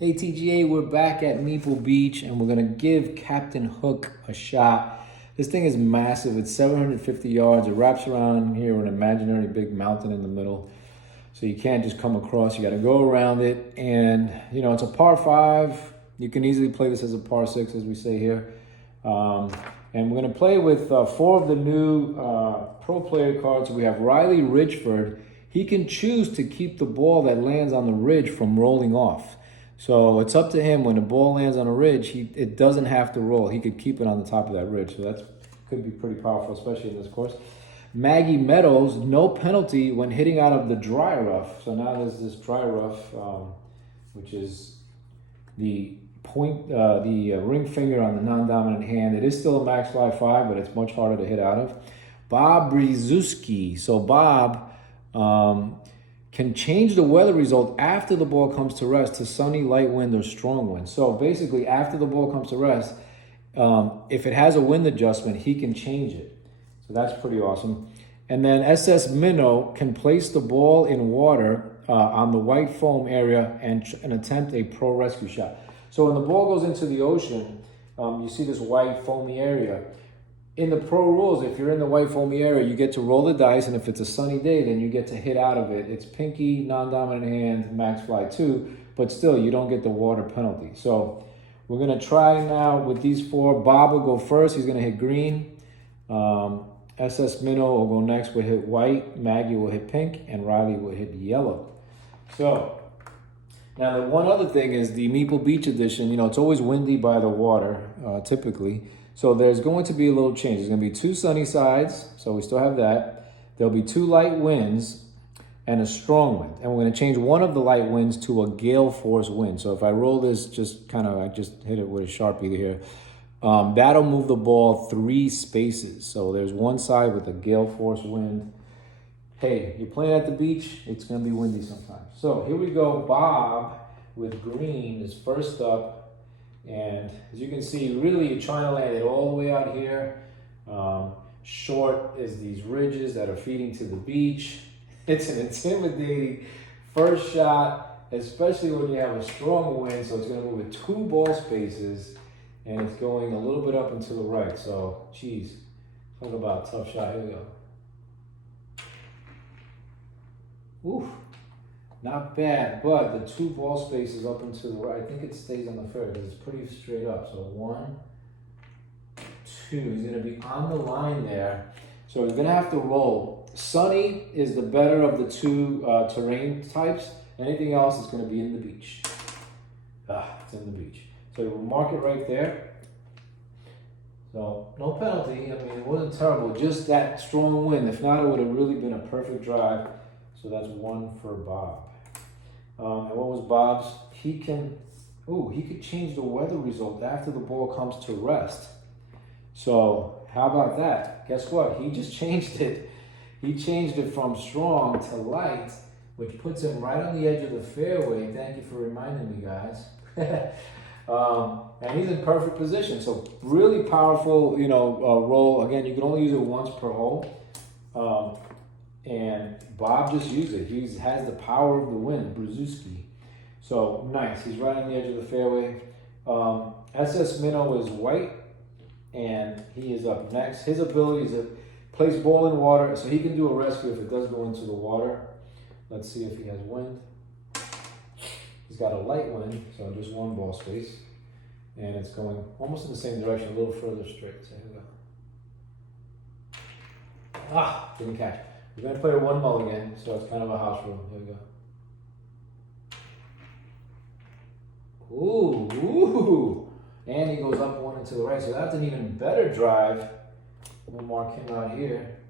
Hey TGA, we're back at Meeple Beach and we're gonna give Captain Hook a shot. This thing is massive, it's 750 yards. It wraps around here with an imaginary big mountain in the middle. So you can't just come across, you gotta go around it. And you know, it's a par five. You can easily play this as a par six, as we say here. And we're gonna play with four of the new pro player cards. We have Riley Richford. He can choose to keep the ball that lands on the ridge from rolling off. So it's up to him. When the ball lands on a ridge, it doesn't have to roll. He could keep it on the top of that ridge. So that could be pretty powerful, especially in this course. Maggie Meadows, no penalty when hitting out of the dry rough. So now there's this dry rough, which is the ring finger on the non-dominant hand. It is still a max fly 5, but it's much harder to hit out of. Bob Brzezinski. So Bob can change the weather result after the ball comes to rest to sunny, light wind, or strong wind. So basically, after the ball comes to rest, if it has a wind adjustment, he can change it. So that's pretty awesome. And then SS Minnow can place the ball in water on the white foam area and attempt a pro rescue shot. So when the ball goes into the ocean, you see this white foamy area. In the pro rules, if you're in the white foamy area, you get to roll the dice, and if it's a sunny day, then you get to hit out of it. It's pinky, non-dominant hand, max fly 2, but still, you don't get the water penalty. So we're gonna try now with these four. Bob will go first, he's gonna hit green. SS Minnow will go next, will hit white. Maggie will hit pink, and Riley will hit yellow. So now the one other thing is the Meeple Beach edition. You know, it's always windy by the water, typically. So there's going to be a little change. There's going to be 2 sunny sides, so we still have that. There'll be 2 light winds and a strong wind. And we're going to change one of the light winds to a gale force wind. So if I roll this, I just hit it with a Sharpie here. That'll move the ball 3 spaces. So there's one side with a gale force wind. Hey, you're playing at the beach, it's going to be windy sometimes. So here we go. Bob with green is first up. And as you can see, really you're trying to land it all the way out here. Short is these ridges that are feeding to the beach. It's an intimidating first shot, especially when you have a strong wind. So it's going to move it 2 ball spaces, and it's going a little bit up and to the right. So, geez, talk about a tough shot. Here we go. Oof. Not bad, but the 2 ball spaces up and to the right, I think it stays on the fairway because it's pretty straight up. So 1, 2, he's gonna be on the line there. So he's gonna have to roll. Sunny is the better of the 2 terrain types. Anything else is gonna be in the beach. It's in the beach. So we'll mark it right there. So no penalty, I mean, it wasn't terrible, just that strong wind. If not, it would have really been a perfect drive. So that's 1 for Bob. And what was Bob's? He could change the weather result after the ball comes to rest. So how about that? Guess what? He just changed it. He changed it from strong to light, which puts him right on the edge of the fairway. Thank you for reminding me, guys. And he's in perfect position. So really powerful, roll. Again, you can only use it once per hole. And Bob just used it. He has the power of the wind, Brzezinski. So nice. He's right on the edge of the fairway. SS Minnow is white, and he is up next. His ability is to place ball in water, so he can do a rescue if it does go into the water. Let's see if he has wind. He's got a light wind, so just 1 ball space. And it's going almost in the same direction, a little further straight. So here we go. Didn't catch. We're going to play a 1 mulligan, so it's kind of a house rule. Here we go. Ooh. And he goes up 1 and to the right. So that's an even better drive. We'll mark him out here.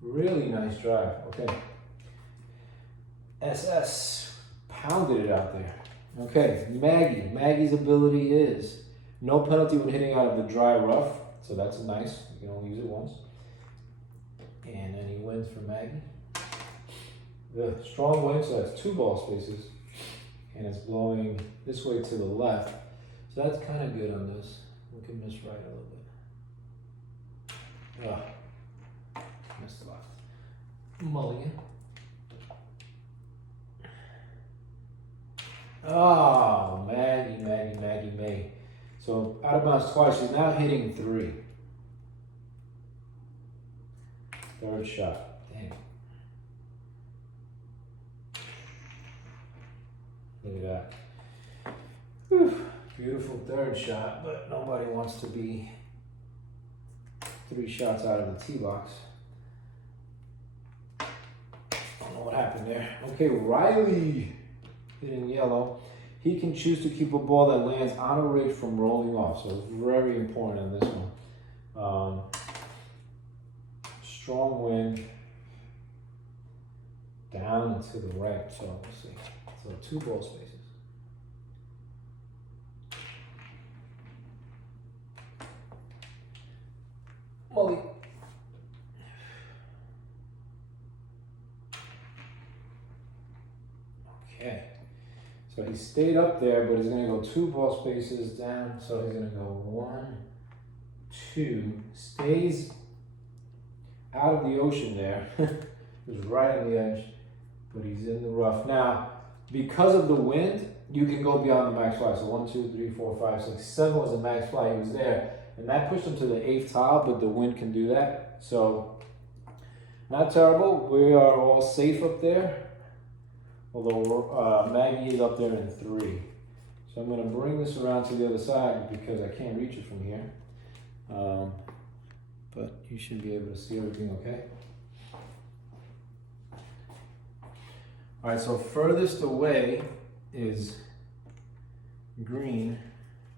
Really nice drive. Okay. SS pounded it out there. Okay, Maggie. Maggie's ability is no penalty when hitting out of the dry rough. So that's nice. You can only use it once. And then he wins for Maggie. The strong wind, so that's 2 ball spaces. And it's blowing this way to the left. So that's kind of good on this. We can miss right a little bit. Missed left. Mulligan. Oh, man. of bounds twice. He's now hitting 3. Third shot. Damn. Look at that. Whew. Beautiful third shot, but nobody wants to be 3 shots out of the tee box. Don't know what happened there. Okay, Riley hitting yellow. He can choose to keep a ball that lands on a ridge from rolling off, so it's very important on this one. Strong wind down and to the right, so we'll see. So 2 ball spaces. Molly. Okay. So he stayed up there, but he's going to go 2 ball spaces down. So he's going to go 1, 2, stays out of the ocean there. He's right on the edge, but he's in the rough. Now, because of the wind, you can go beyond the max fly. So 1, 2, 3, 4, 5, 6, 7 was the max fly. He was there. And that pushed him to the 8th tile, but the wind can do that. So, not terrible. We are all safe up there. Although Maggie is up there in 3. So I'm going to bring this around to the other side because I can't reach it from here. But you should be able to see everything okay. All right, so furthest away is green,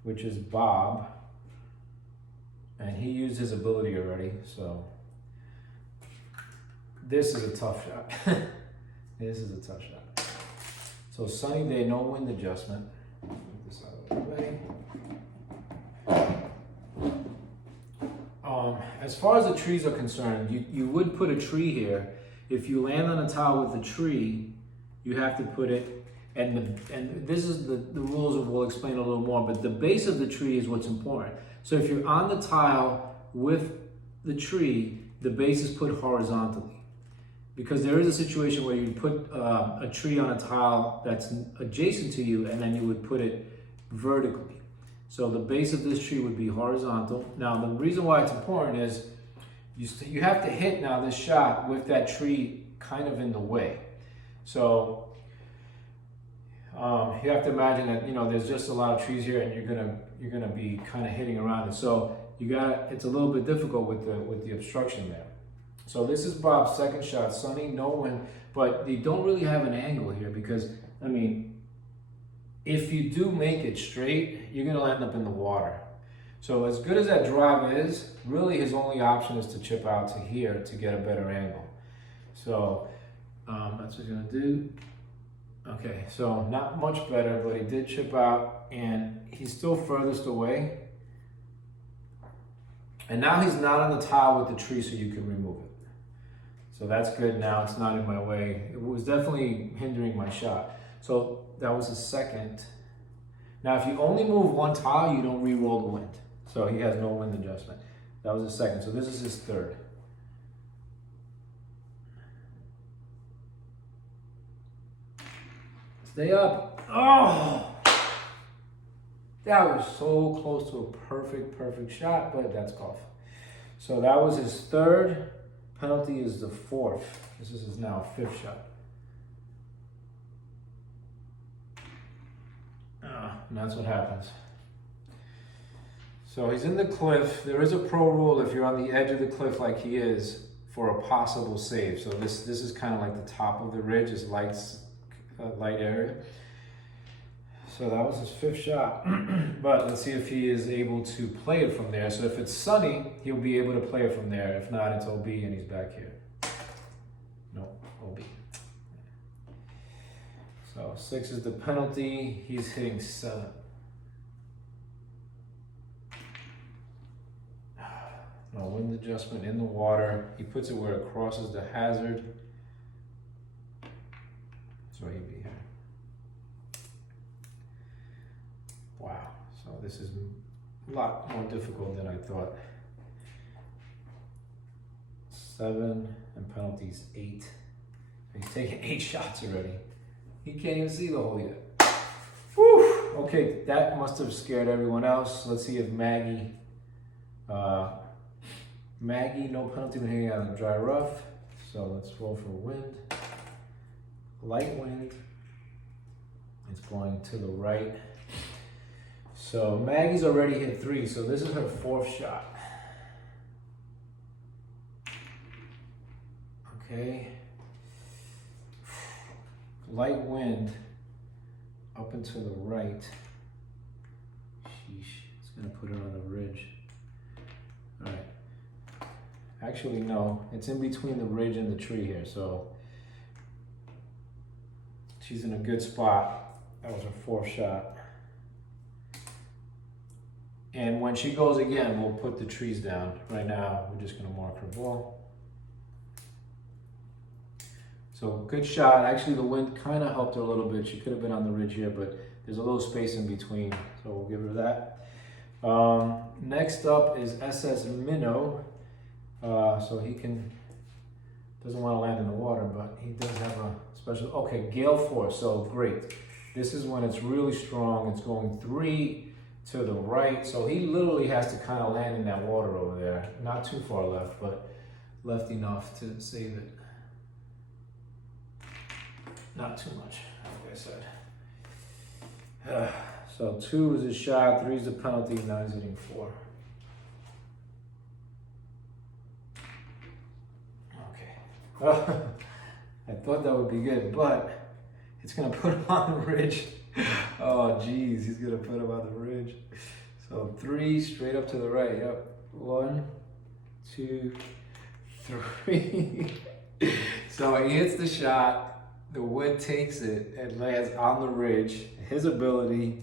which is Bob. And he used his ability already, so this is a tough shot. This is a tough shot. So sunny day, no wind adjustment. Move this out of the way. As far as the trees are concerned, you would put a tree here. If you land on a tile with a tree, you have to put it, and this is the rules that we'll explain a little more, but the base of the tree is what's important. So if you're on the tile with the tree, the base is put horizontally. Because there is a situation where you put a tree on a tile that's adjacent to you, and then you would put it vertically. So the base of this tree would be horizontal. Now the reason why it's important is you have to hit now this shot with that tree kind of in the way. So you have to imagine that there's just a lot of trees here, and you're gonna be kind of hitting around it. So it's a little bit difficult with the obstruction there. So this is Bob's second shot, sunny, no wind, but they don't really have an angle here because, I mean, if you do make it straight, you're gonna end up in the water. So as good as that drive is, really his only option is to chip out to here to get a better angle. So that's what he's gonna do. Okay, so not much better, but he did chip out and he's still furthest away. And now he's not on the tile with the tree, so you can remove it. So that's good now, it's not in my way. It was definitely hindering my shot. So that was his second. Now if you only move one tile, you don't re-roll the wind. So he has no wind adjustment. That was his second, so this is his third. Stay up. Oh! That was so close to a perfect shot, but that's golf. So that was his third. Penalty is the 4th. This is his now 5th shot. And that's what happens. So he's in the cliff. There is a pro rule if you're on the edge of the cliff like he is for a possible save. So this is kind of like the top of the ridge, this light area. So that was his 5th shot, but let's see if he is able to play it from there. So if it's sunny, he'll be able to play it from there. If not, it's OB and he's back here. No, OB. So 6 is the penalty. He's hitting 7. No wind adjustment in the water. He puts it where it crosses the hazard. So he'd be here. Wow, so this is a lot more difficult than I thought. 7 and penalties 8. He's taken 8 shots already. He can't even see the hole yet. Whew, Okay, that must have scared everyone else. Let's see if Maggie, no penalty when hanging out in the dry rough. So let's roll for wind. Light wind. It's blowing to the right. So Maggie's already hit 3, so this is her 4th shot. Okay. Light wind up and to the right. Sheesh, it's gonna put her on the ridge. All right. Actually, no, it's in between the ridge and the tree here, so she's in a good spot. That was her 4th shot. And when she goes again, we'll put the trees down. Right now, we're just gonna mark her ball. So good shot. Actually, the wind kind of helped her a little bit. She could have been on the ridge here, but there's a little space in between, so we'll give her that. Next up is SS Minnow. So he doesn't want to land in the water, but he does have a special, okay, gale force, so great. This is when it's really strong. It's going 3 to the right, so he literally has to kind of land in that water over there. Not too far left, but left enough to save it. Not too much, like I said. So 2 is his shot, 3 is the penalty, now he's hitting 4. Okay. I thought that would be good, but it's gonna put him on the ridge. Oh geez, he's gonna put him on the ridge. So 3 straight up to the right, yep. 1, 2, 3. So he hits the shot. The wind takes it and lands on the ridge. His ability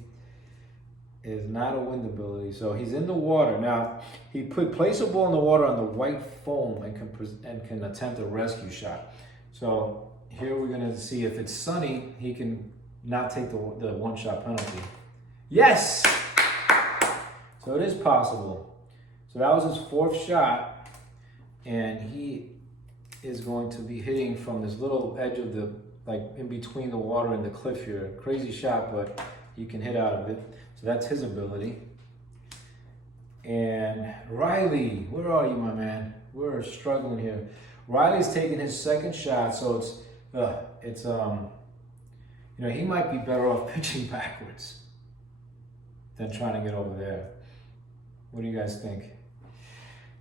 is not a wind ability, so he's in the water. Now, he place a ball in the water on the white foam and can attempt a rescue shot. So here we're gonna see if it's sunny, he can not take the 1-shot penalty. Yes! So it is possible. So that was his 4th shot, and he is going to be hitting from this little edge of the, like in between the water and the cliff here. Crazy shot, but you can hit out of it. So that's his ability. And Riley, where are you, my man? We're struggling here. Riley's taking his 2nd shot, so it's you know, he might be better off pitching backwards than trying to get over there. What do you guys think?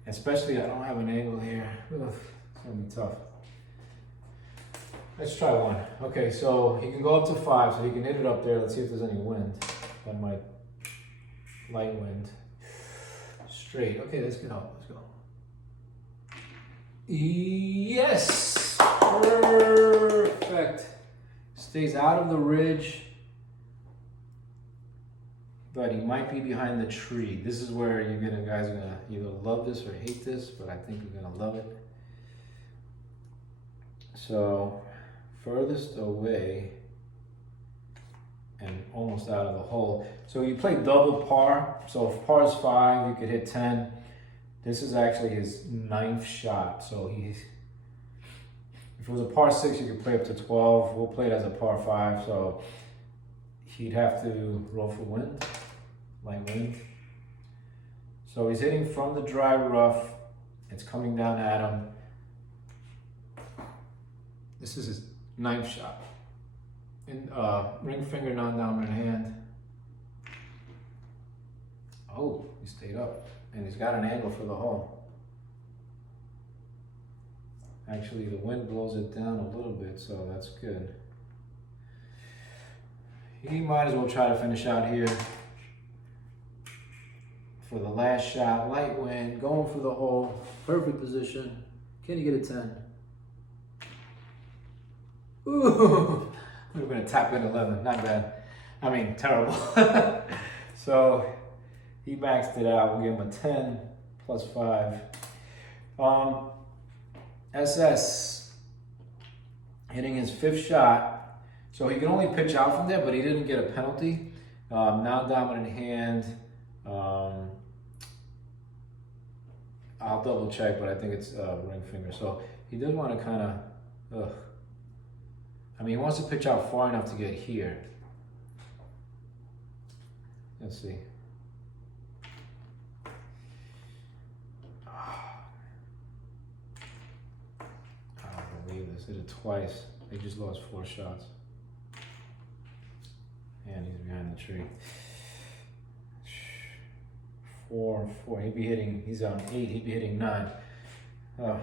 Especially, I don't have an angle here. Ugh, it's gonna be tough. Let's try 1. Okay, so he can go up to 5, so he can hit it up there. Let's see if there's any wind. That might, light wind. Straight. Okay, let's get up. Let's go. Yes! Perfect. Stays out of the ridge, but he might be behind the tree. This is where guys are gonna either love this or hate this, but I think you're gonna love it. So, furthest away and almost out of the hole. So you play double par. So if par is 5, you could hit 10. This is actually his 9th shot. So if it was a par 6, you could play up to 12. We'll play it as a par 5. So he'd have to roll for wind, light wind. So he's hitting from the dry rough. It's coming down at him. This is his 9th shot. In ring finger, non-dominant hand. Oh, he stayed up. And he's got an angle for the hole. Actually, the wind blows it down a little bit, so that's good. He might as well try to finish out here for the last shot. Light wind, going for the hole. Perfect position. Can you get a 10? Ooh, we're gonna tap in 11, not bad. I mean, terrible. So he maxed it out. We'll give him a 10 plus 5. SS hitting his 5th shot. So he can only pitch out from there, but he didn't get a penalty. Non-dominant hand. I'll double check, but I think it's ring finger. So he does want to kind of, I mean, he wants to pitch out far enough to get here. Let's see. I don't believe this. Hit it twice. They just lost 4 shots. And he's behind the tree. 4, 4. He'd be hitting, he's on 8. He'd be hitting 9. Oh.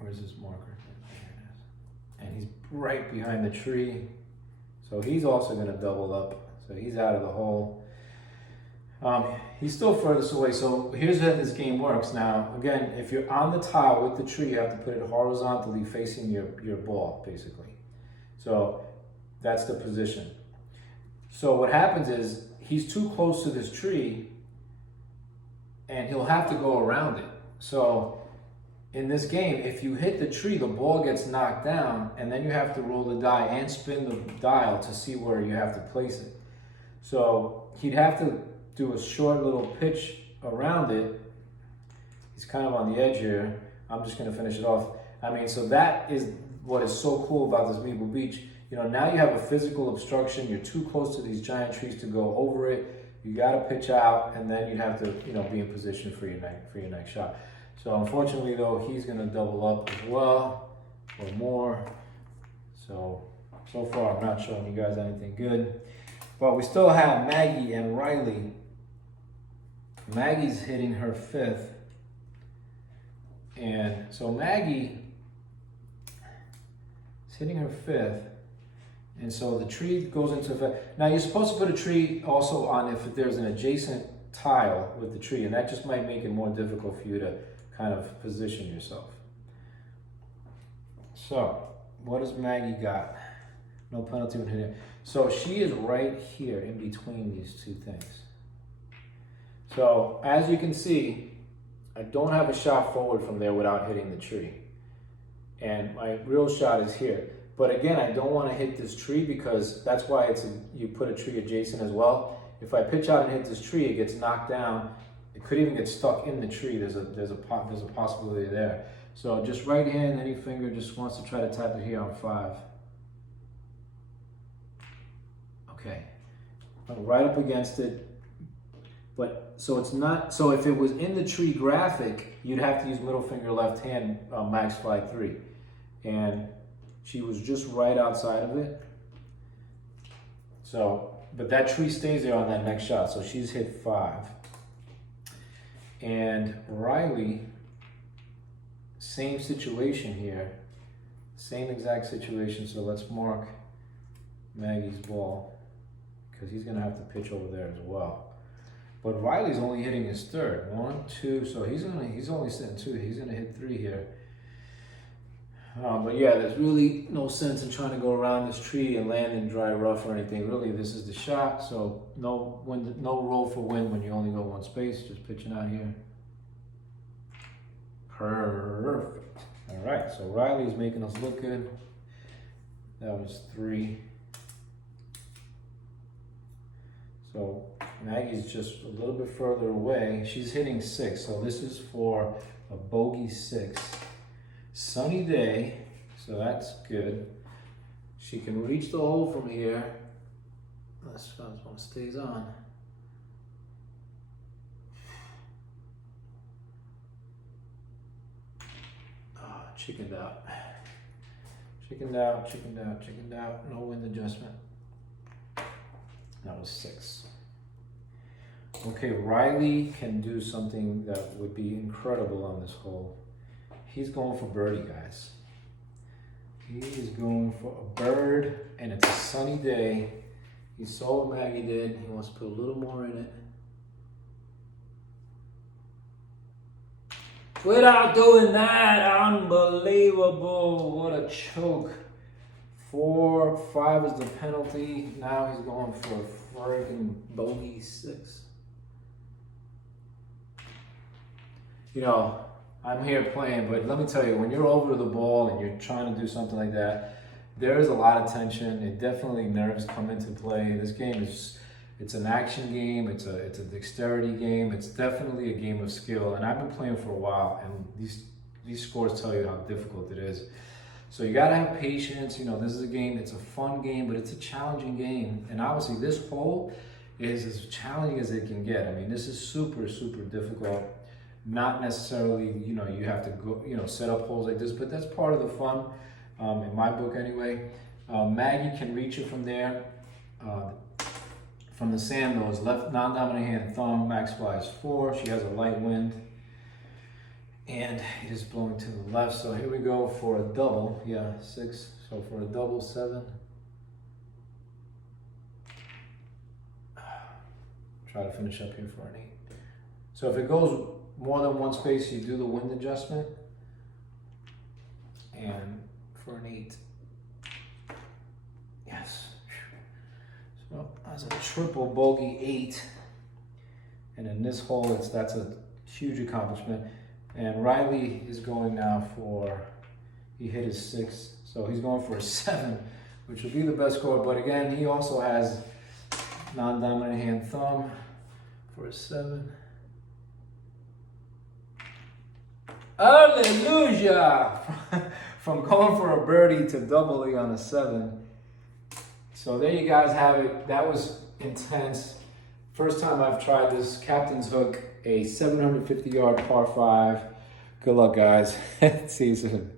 Where's his marker? There it is. And he's right behind the tree. So he's also going to double up. So he's out of the hole. He's still furthest away. So here's how this game works. Now, again, if you're on the tile with the tree, you have to put it horizontally facing your ball, basically. So that's the position. So what happens is he's too close to this tree and he'll have to go around it. So in this game, if you hit the tree, the ball gets knocked down and then you have to roll the die and spin the dial to see where you have to place it. So he'd have to do a short little pitch around it. He's kind of on the edge here. I'm just gonna finish it off. I mean, so that is what is so cool about this Meeple Beach. You know, now you have a physical obstruction. You're too close to these giant trees to go over it. You got to pitch out, and then you'd have to, you know, be in position for your next shot. So unfortunately, though, he's going to double up as well or more. So far, I'm not showing you guys anything good. But we still have Maggie and Riley. Maggie's hitting her 5th, and so Maggie is hitting her 5th. And so the tree goes into effect. Now you're supposed to put a tree also on if there's an adjacent tile with the tree, and that just might make it more difficult for you to kind of position yourself. So what does Maggie got? No penalty when hitting. So she is right here in between these two things. So as you can see, I don't have a shot forward from there without hitting the tree. And my real shot is here. But again, I don't want to hit this tree because that's why you put a tree adjacent as well. If I pitch out and hit this tree, it gets knocked down. It could even get stuck in the tree. There's a possibility there. So just right hand, any finger just wants to try to tap it here on 5. Okay, I'm right up against it. But so it's not. So if it was in the tree graphic, you'd have to use middle finger left hand max flag 3, and she was just right outside of it. So, but that tree stays there on that next shot. So she's hit 5. And Riley, same situation here. Same exact situation. So let's mark Maggie's ball because he's going to have to pitch over there as well. But Riley's only hitting his 3rd. 1, 2. So he's only sitting 2. He's going to hit 3 here. But yeah, there's really no sense in trying to go around this tree and land in dry rough or anything. Really, this is the shot. So no roll for wind when you only go one space. Just pitching out here. Perfect. All right. So Riley's making us look good. That was 3. So Maggie's just a little bit further away. She's hitting 6. So this is for a bogey 6. Sunny day, so that's good. She can reach the hole from here. This one stays on. Chickened out. Chickened out, chickened out, chickened out. No wind adjustment. That was 6. Okay, Riley can do something that would be incredible on this hole. He's going for birdie, guys. He is going for a bird, and it's a sunny day. He saw what Maggie did. He wants to put a little more in it. Without doing that, unbelievable. What a choke. 4, 5 is the penalty. Now he's going for a friggin' bogey 6. You know, I'm here playing, but let me tell you, when you're over the ball and you're trying to do something like that, there is a lot of tension. It definitely nerves come into play. This game it's an action game. It's a dexterity game. It's definitely a game of skill. And I've been playing for a while, and these scores tell you how difficult it is. So you gotta have patience. You know, this is a game, it's a fun game, but it's a challenging game. And obviously this hole is as challenging as it can get. I mean, this is super, super difficult. Not necessarily, you know, you have to go, you know, set up holes like this, but that's part of the fun, in my book anyway. Maggie can reach it from there. From the sand though, is left non-dominant hand thumb, max fly is 4. She has a light wind. And it is blowing to the left. So here we go for a double. Yeah, 6. So for a double, 7. Try to finish up here for an 8. So if it goes more than one space, you do the wind adjustment. And for an 8. Yes. So that's a triple bogey 8. And in this hole, that's a huge accomplishment. And Riley is going now for, he hit his 6, so he's going for a 7, which will be the best score. But again, he also has non-dominant hand thumb for a 7. Hallelujah! From going for a birdie to doubling on a 7. So there you guys have it. That was intense. First time I've tried this captain's hook, a 750-yard par 5. Good luck, guys. See you soon.